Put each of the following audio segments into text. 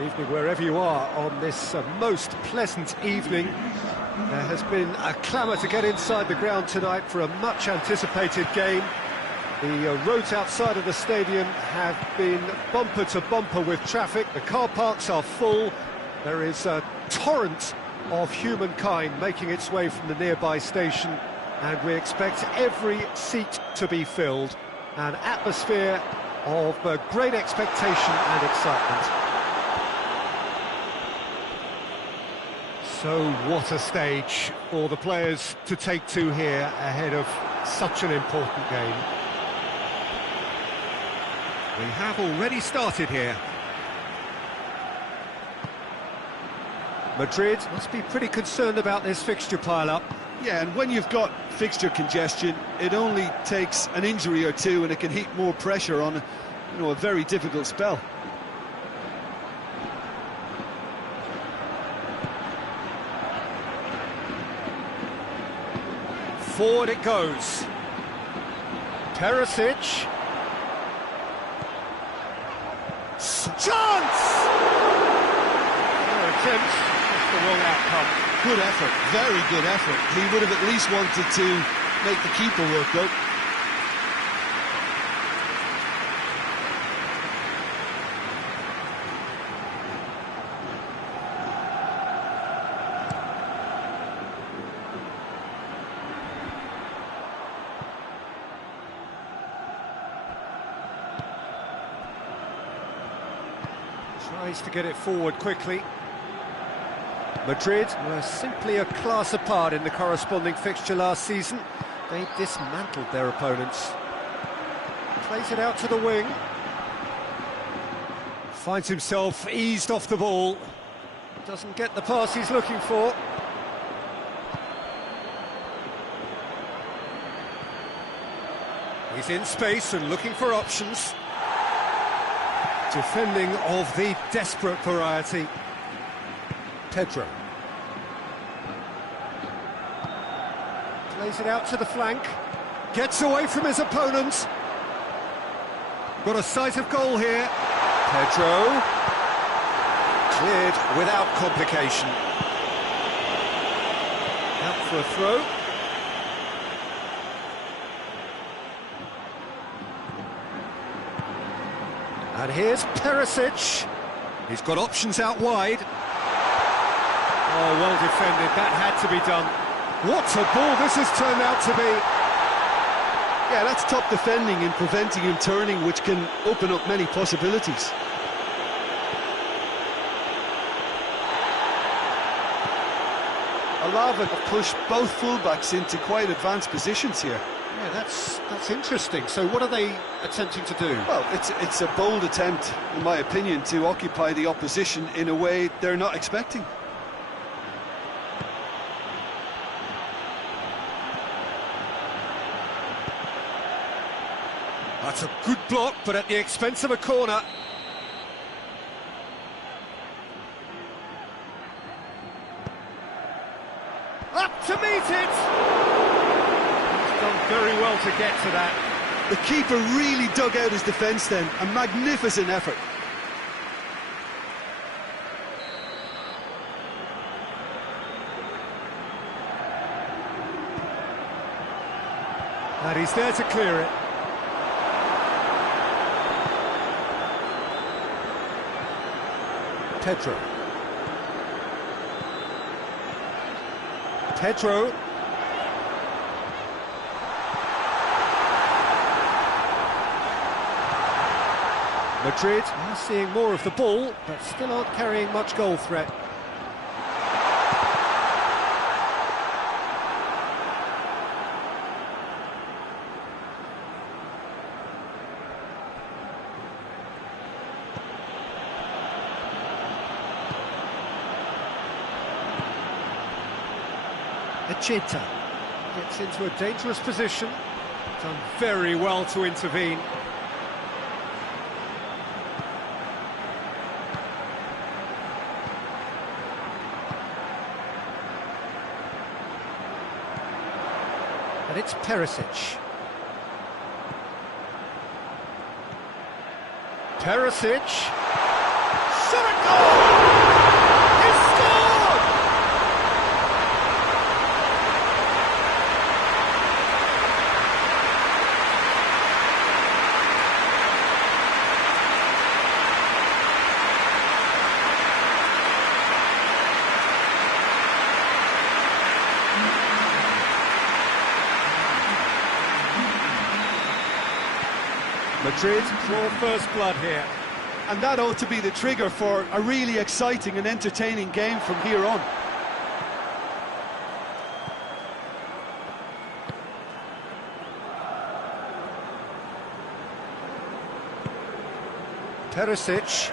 Good evening wherever you are on this most pleasant evening. There has been a clamour to get inside the ground tonight for a much-anticipated game. The roads outside of the stadium have been bumper to bumper with traffic. The car parks are full. There is a torrent of humankind making its way from the nearby station, and we expect every seat to be filled. An atmosphere of great expectation and excitement. So what a stage for the players to take to here ahead of such an important game. We have already started here. Madrid must be pretty concerned about this fixture pile-up. Yeah, and when you've got fixture congestion, it only takes an injury or two and it can heap more pressure on, a very difficult spell. Forward it goes. Perisic. Chance! Attempt, just the wrong outcome. Good effort, very good effort. He would have at least wanted to make the keeper work though. Tries to get it forward quickly. Madrid were simply a class apart in the corresponding fixture last season. They dismantled their opponents. Plays it out to the wing. Finds himself eased off the ball. Doesn't get the pass he's looking for. He's in space and looking for options. Defending of the desperate variety. Pedro. Plays it out to the flank. Gets away from his opponent. Got a sight of goal here. Pedro. Cleared without complication. Out for a throw. And here's Perisic. He's got options out wide. Oh, well defended. That had to be done. What a ball this has turned out to be. Yeah, that's top defending and preventing him turning, which can open up many possibilities. Alava have pushed both fullbacks into quite advanced positions here. Yeah, that's interesting. So what are they attempting to do? Well, it's a bold attempt, in my opinion, to occupy the opposition in a way they're not expecting. That's a good block, but at the expense of a corner. Up to meet it! He's done very well to get to that. The keeper really dug out his defence then. A magnificent effort. And he's there to clear it. Pedro. Pedro. Madrid are seeing more of the ball, but still aren't carrying much goal threat. Chita gets into a dangerous position. Done very well to intervene. And it's Perisic. Perisic. shot at goal! He scored! Madrid draw first blood here. And that ought to be the trigger for a really exciting and entertaining game from here on. Perisic.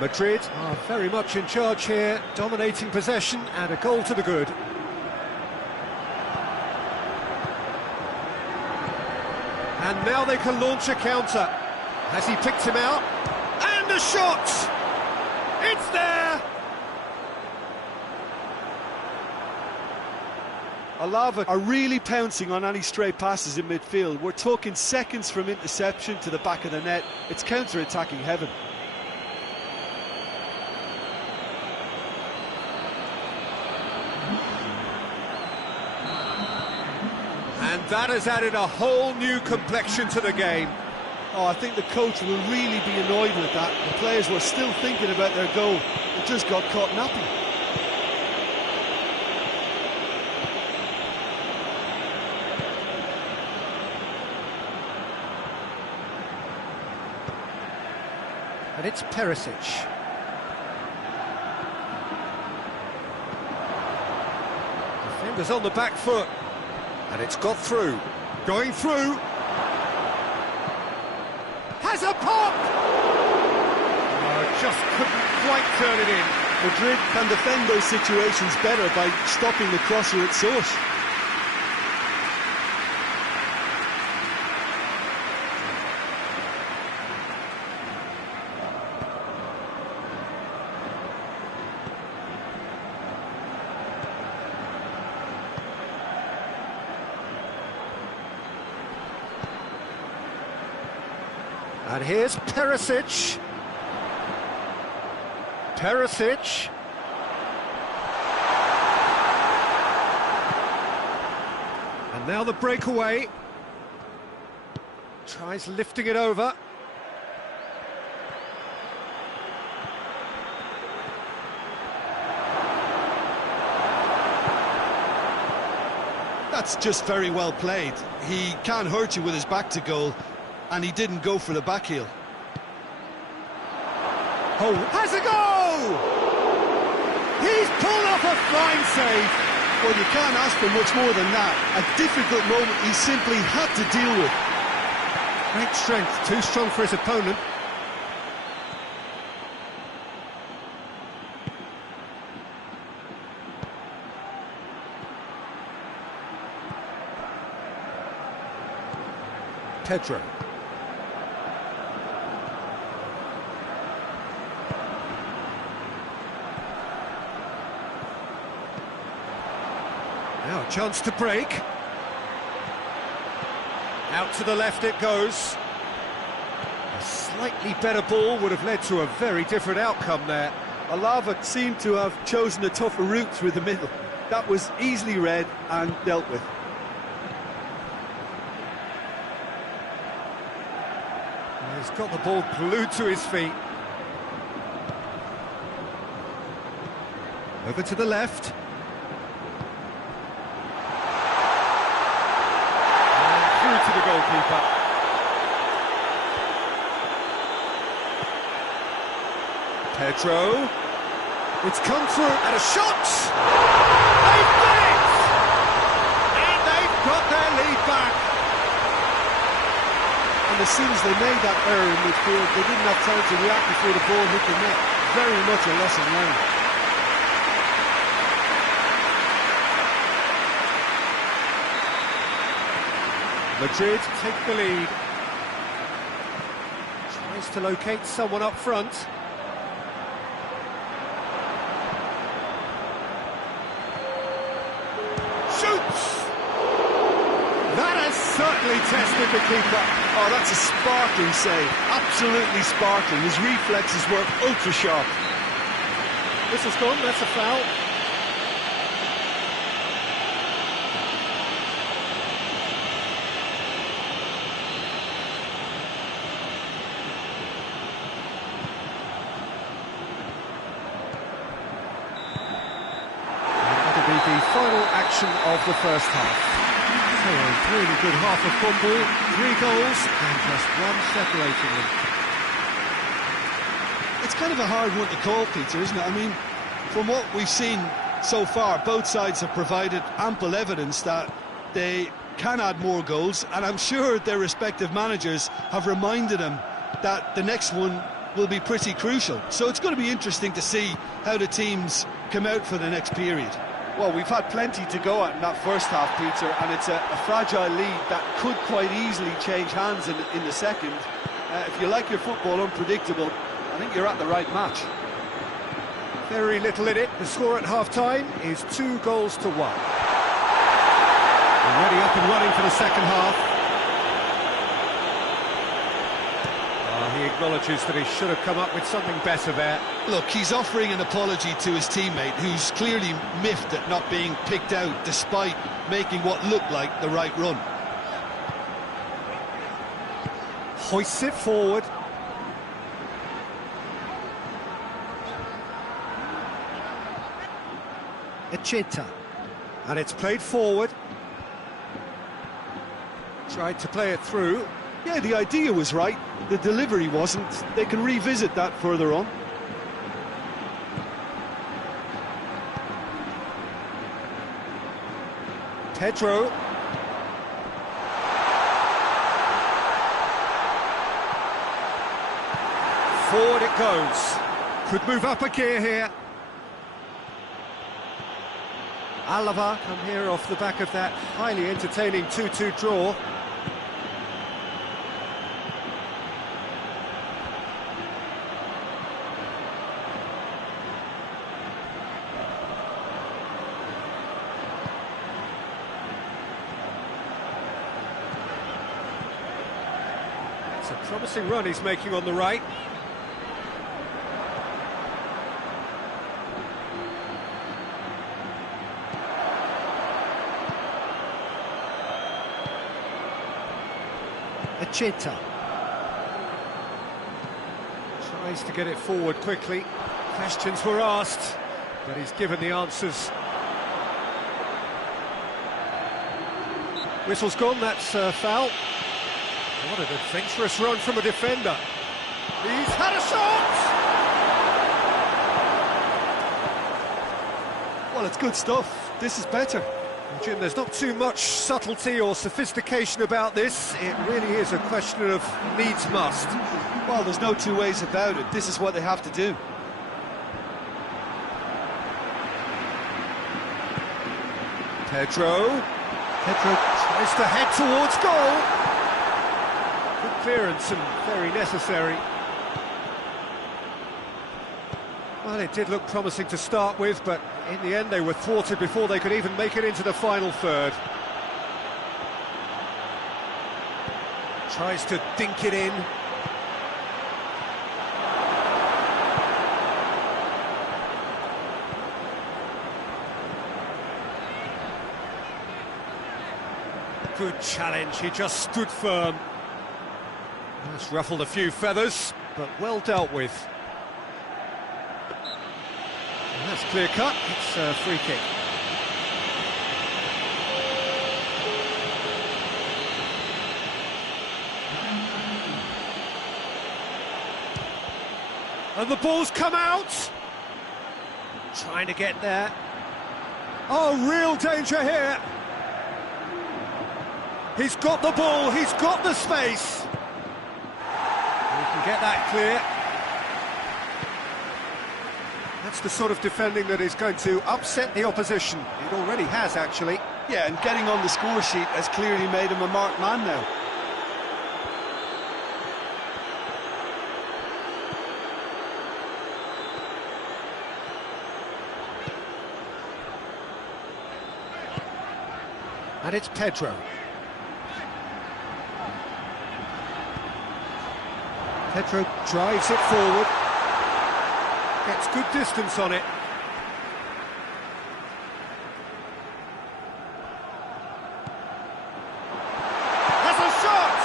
Madrid are very much in charge here, dominating possession and a goal to the good. And now they can launch a counter. Has he picked him out? And a shot! It's there! Alava are really pouncing on any stray passes in midfield. We're talking seconds from interception to the back of the net. It's counter-attacking heaven. And that has added a whole new complexion to the game. Oh, I think the coach will really be annoyed with that. The players were still thinking about their goal. It just got caught napping. And it's Perisic. Defenders on the back foot. And it's got through. Going through. Has a pop! Oh, just couldn't quite turn it in. Madrid can defend those situations better by stopping the crosser at source. And here's Perisic. Perisic. And now the breakaway. Tries lifting it over. That's just very well played. He can't hurt you with his back to goal, and he didn't go for the back heel. Oh, has a goal! He's pulled off a fine save. Well, you can't ask for much more than that. A difficult moment he simply had to deal with. Great strength, too strong for his opponent. Pedro. Now a chance to break. Out to the left it goes. A slightly better ball would have led to a very different outcome there. Alava seemed to have chosen a tougher route through the middle. That was easily read and dealt with. He's got the ball glued to his feet. Over to the left. And through to the goalkeeper. Pedro. It's come through and a shot! They've done it! And they've got their lead back. And as soon as they made that error in midfield, they didn't have time to react before the ball hit the net. Very much a lesson learned. Madrid take the lead. Tries to locate someone up front. Shoots! That has certainly tested the keeper. Oh, that's a sparkling save. Absolutely sparkling. His reflexes were ultra sharp. Whistle's gone, that's a foul. The final action of the first half. So a really good half of football, 3 goals and just one separating them. It's kind of a hard one to call, Peter, isn't it? I mean, from what we've seen so far, both sides have provided ample evidence that they can add more goals, and I'm sure their respective managers have reminded them that the next one will be pretty crucial. So it's going to be interesting to see how the teams come out for the next period. Well, we've had plenty to go at in that first half, Peter, and it's a fragile lead that could quite easily change hands in the second. If you like your football unpredictable, I think you're at the right match. Very little in it. The score at half-time is 2 goals to 1. Already up and running for the second half. He acknowledges that he should have come up with something better there. Look, he's offering an apology to his teammate, who's clearly miffed at not being picked out despite making what looked like the right run. Hoists it forward. Echeta. And it's played forward. Tried to play it through. Yeah, the idea was right, the delivery wasn't. They can revisit that further on. Pedro. Forward it goes. Could move up a gear here. Alava come here off the back of that highly entertaining 2-2 draw. It's a promising run he's making on the right. Echeta tries to get it forward quickly. Questions were asked, but he's given the answers. Whistle's gone, that's a foul. What an adventurous run from a defender. He's had a shot! Well, it's good stuff. This is better. Jim, there's not too much subtlety or sophistication about this. It really is a question of needs must. Well, there's no two ways about it. This is what they have to do. Pedro tries to head towards goal. Good clearance and very necessary. Well, it did look promising to start with, but in the end they were thwarted before they could even make it into the final third. Tries to dink it in. Good challenge, he just stood firm. That's ruffled a few feathers, but well dealt with. And that's clear cut, it's a free kick. And the ball's come out! Trying to get there. Oh, real danger here! He's got the ball, he's got the space. He can get that clear. That's the sort of defending that is going to upset the opposition. It already has, actually. Yeah, and getting on the score sheet has clearly made him a marked man now. And it's Pedro. Pedro drives it forward. Gets good distance on it. Has a shot!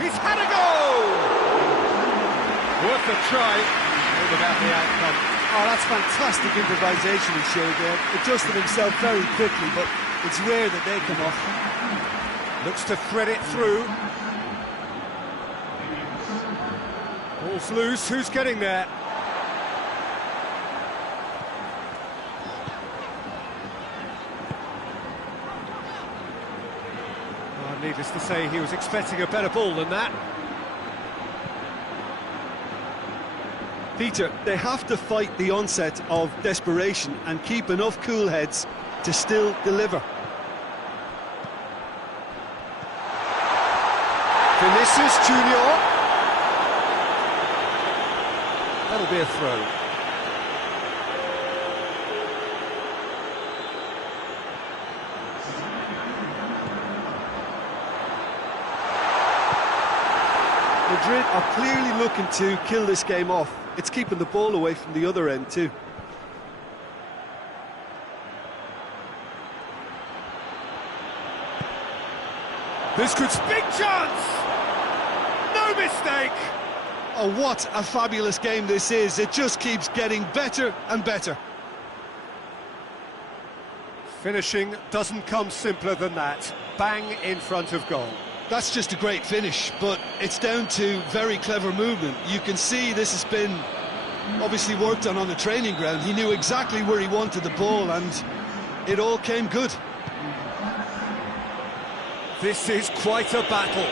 He's had a goal! Worth a try, all about the outcome. Oh, that's fantastic improvisation he showed there. Adjusted himself very quickly, but it's rare that they come off. Looks to thread it through. Ball's loose, who's getting there? Needless to say, he was expecting a better ball than that. Peter, they have to fight the onset of desperation and keep enough cool heads to still deliver. Vinicius Junior. That'll be a throw. Madrid are clearly looking to kill this game off. It's keeping the ball away from the other end too. This could big chance! No mistake! Oh, what a fabulous game this is. It just keeps getting better and better. Finishing doesn't come simpler than that. Bang in front of goal. That's just a great finish, but it's down to very clever movement. You can see this has been obviously worked on the training ground. He knew exactly where he wanted the ball, and it all came good. This is quite a battle.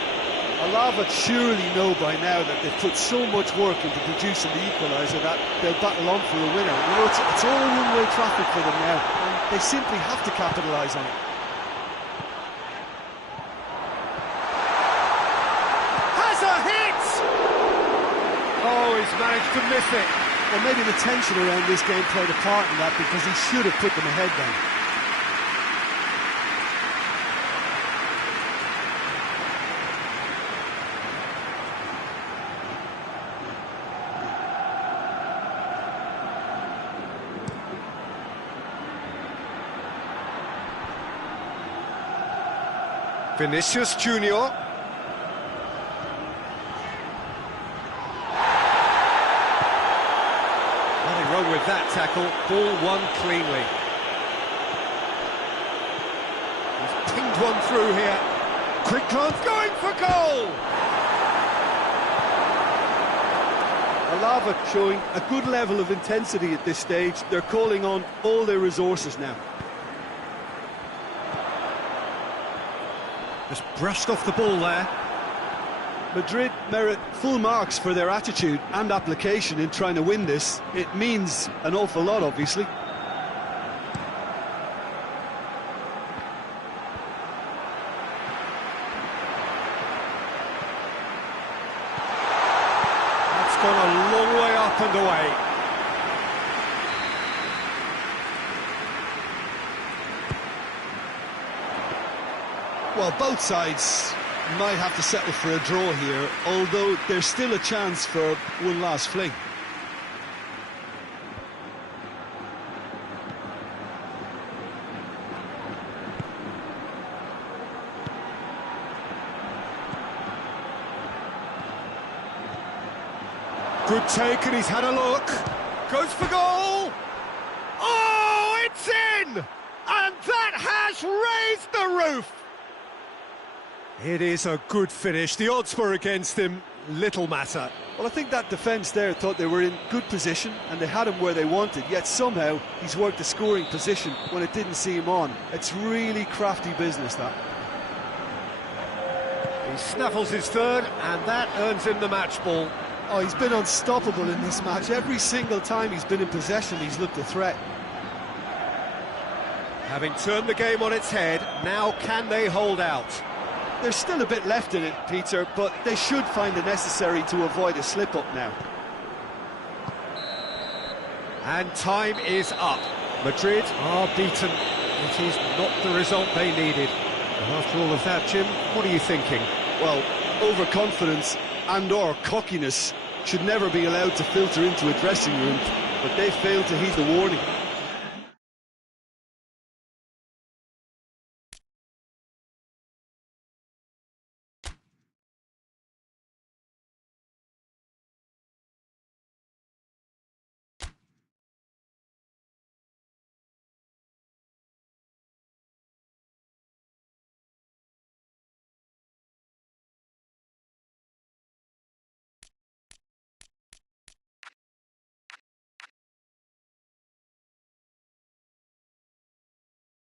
Alava surely know by now that they've put so much work into producing the equaliser that they'll battle on for a winner. You know, it's all one-way traffic for them now, and they simply have to capitalise on it. Oh, he's managed to miss it. Well, maybe the tension around this game played a part in that, because he should have put them ahead then. Vinicius Junior. Nothing wrong with that tackle. Ball won cleanly. He's pinged one through here. Quick glance, going for goal! Alava showing a good level of intensity at this stage. They're calling on all their resources now. Just brushed off the ball there. Madrid merit full marks for their attitude and application in trying to win this. It means an awful lot, obviously. That's gone a long way up and away. Well, both sides might have to settle for a draw here, although there's still a chance for one last fling. Good take, and he's had a look. Goes for goal. Oh, it's in! And that has raised the roof. It is a good finish. The odds were against him. Little matter. Well, I think that defence there thought they were in good position and they had him where they wanted, yet somehow he's worked a scoring position when it didn't see him on. It's really crafty business, that. He snaffles his third, and that earns him the match ball. Oh, he's been unstoppable in this match. Every single time he's been in possession, he's looked a threat. Having turned the game on its head, now can they hold out? There's still a bit left in it, Peter, but they should find it necessary to avoid a slip-up now. And time is up. Madrid are beaten. It is not the result they needed. And after all of that, Jim, what are you thinking? Well, overconfidence and/or cockiness should never be allowed to filter into a dressing room, but they failed to heed the warning.